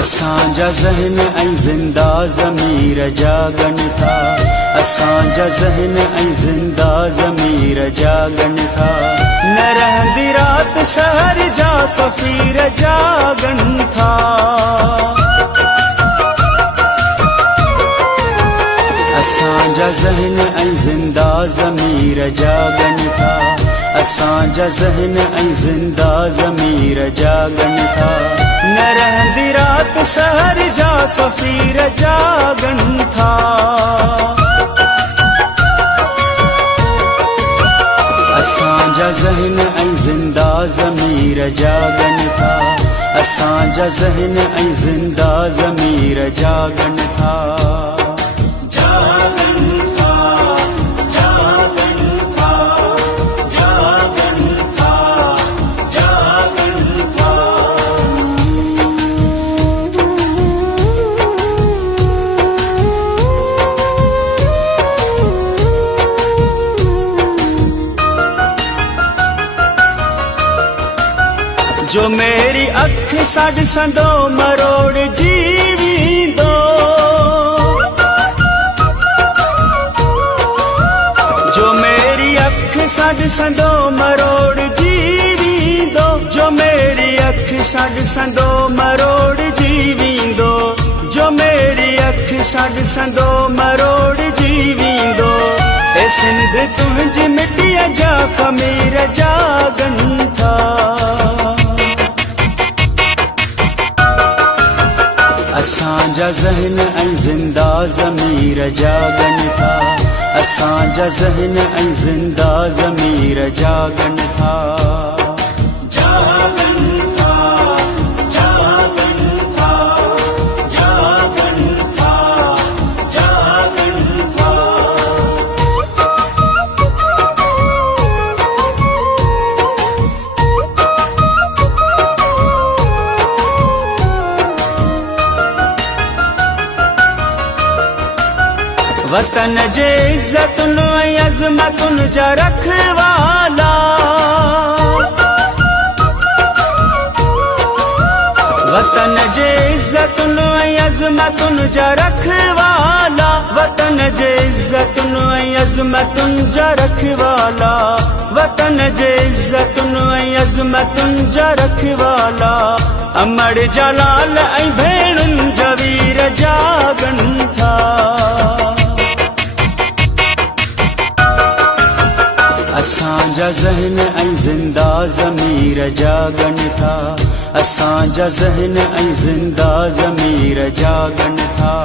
असांजा ज़हन ऐं ज़िंदा ज़मीर जागन था। असांजा ज़हन ऐं ज़िंदा ज़मीर जागन था। न रहंदी रात सहर जा सफ़ीर जागन था। असांजा ज़हन ऐं ज़िंदा ज़मीर जागन था। असांजा ज़हन ऐं ज़िंदा ज़मीर जागन था। न रहंदी रात सहर जा सफ़ीर जागन था। असांजा ज़हन ऐं ज़िंदा ज़मीर जागन था। असांजा ज़हन ऐं ज़िंदा ज़मीर जागन था। जो मेरी अख साड संदो मरोड़ जीवींदो। जो मेरी अख साड संदो मरोड़ जीवींदो। जो मेरी अख साड संदो मरोड़ जीवींदो। जो मेरी अख साड संदो मरोड़ जीवींदो। ए सिंध तुंहिंजी मिटीअ जा ख़मीर जागन था। असांजा ज़हन ऐं ज़िंदा ज़मीर जागन था। असांजा ज़हन ऐं ज़िंदा ज़मीर जागन था। वतन जे इज़्ज़तुन ऐं अज़मतुन जा रखवाला। वतन जे इज़्ज़तुन ऐं अज़मतुन जा रखवाला। वतन जे इज़्ज़तुन ऐं अज़मतुन जा रखवाला। वतन जे इज़्ज़तुन ऐं अज़मतुन जा रखवाला। अमर जा लाल ऐं भेणुनि जा वीर जागन था। असांजा ज़हन ऐं ज़िंदा ज़मीर जागन था। असांजा ज़हन ऐं ज़िंदा ज़मीर जागन था।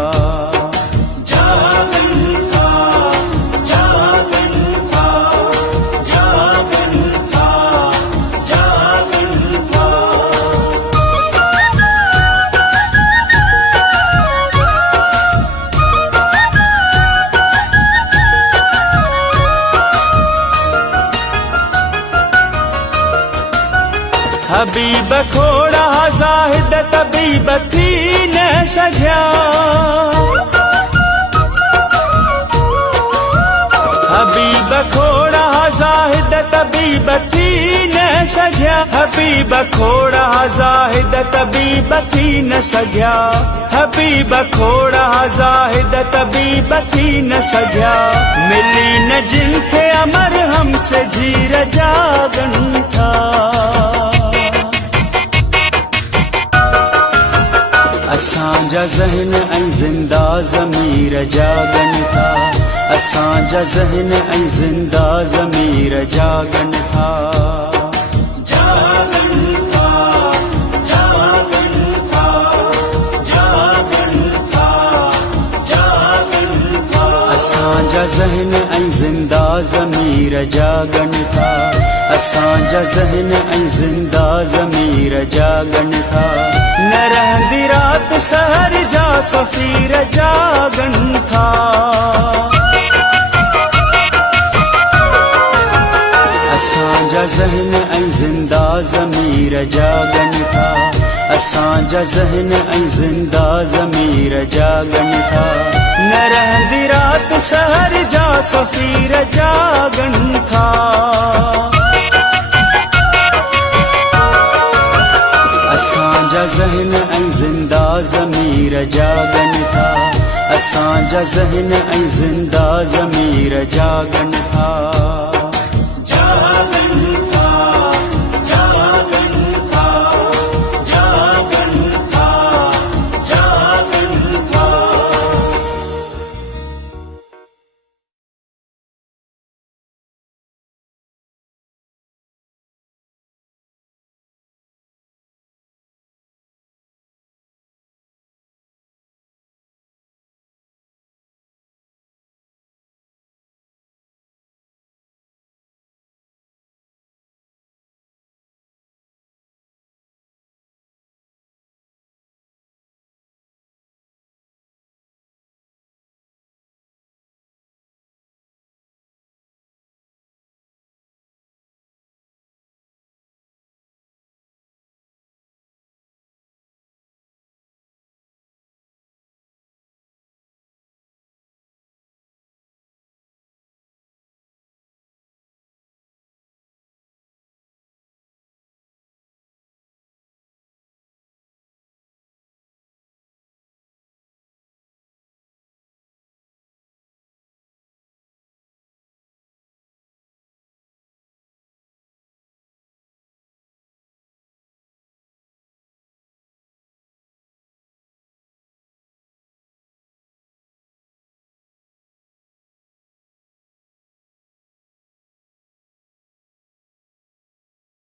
हबीब खोड़ा ज़ाहिद तबीब थी न सघिया। हबीब खोड़ा ज़ाहिद तबीब थी न सघिया। हबीब खोड़ा ज़ाहिद तबीब थी न सघिया। हबीब खोड़ा ज़ाहिद तबीब थी न सघिया। मिली न जिनखे अमर हमसे झीर जागन था। असांजा ज़हन ऐं ज़िंदा ज़मीर जागन था। असांजा ज़हन ऐं ज़िंदा ज़मीर जागन था। असांजा ज़हन ऐं ज़िंदा ज़मीर जागन था। असांजा ज़हन ऐं ज़िंदा ज़मीर जागन था। न रहंदी रात सहर जा सफ़ीर जागन था। असांजा ज़हन ऐं ज़िंदा ज़मीर जागन था। असांजा ज़हन ऐं ज़िंदा ज़मीर जागन था। न रहंदी रात सहर जा सफ़ीर जागन था। असांजा ज़हन ऐं ज़िंदा असांजा ज़हन ऐं ज़िंदा ज़मीर जागन था।